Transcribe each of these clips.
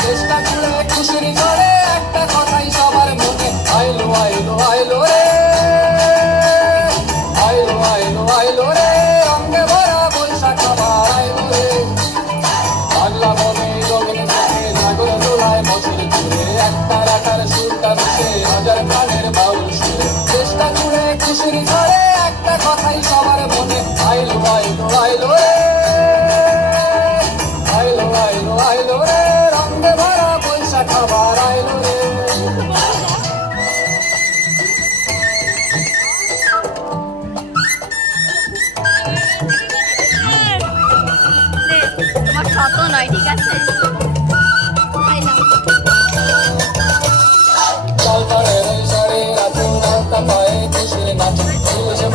চেষ্টা করে খুশি করে একটা কথাই সবার মনে আইলো আইলো আইলো রে আইলো আইলো আইলো রে রঙে ভরা বৈশাখ আবার আইলো রে বাংলা মনে রঙিন চোখে নাগর দোলায় বছর জুড়ে একটা রাখার সুরটা মিশে হাজার প্রাণের বাউল সুরে চেষ্টা করে খুশি করে একটা কথাই সবার মনে আইলো আইলো আইলো রে আইলো আইলো আইলো রে রঙে ভরা বৈশাখ আবার আইলো রে তোমার শত নয়, ঠিক আছে?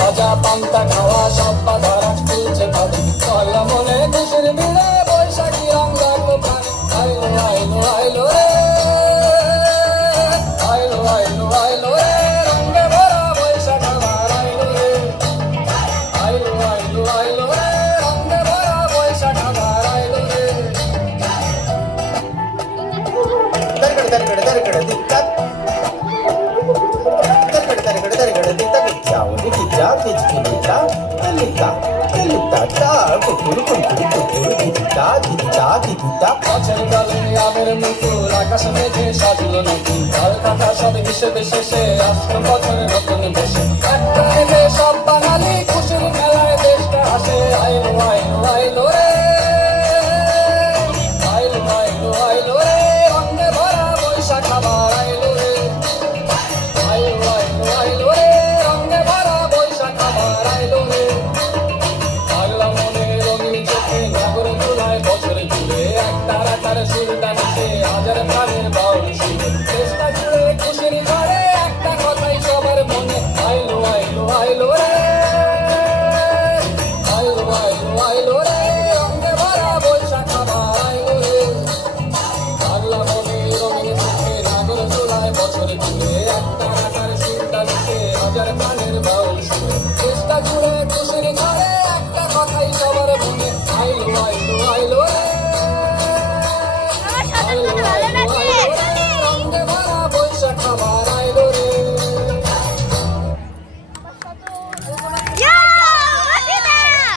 ভাজা পান্তা খাওয়া সব বাধারা চলছে ভাবে চলা মনে খুশির মিলে বৈশাখী রং লাগলো প্রাণে আইলো আইলো আইলো রে আইলো আইলো আইলো রে রঙে ভরা বৈশাখ আবার আইলো রে আইলো আইলো আইলো রে রঙে ভরা বৈশাখ আবার আইলো রে গাছের ডালে আমের মুকুল আকাশ মেঘে সাজলো নতুন কাল কাটা সব হিসেবে শেষে আসলো বছরের নতুন বেশে একটা সব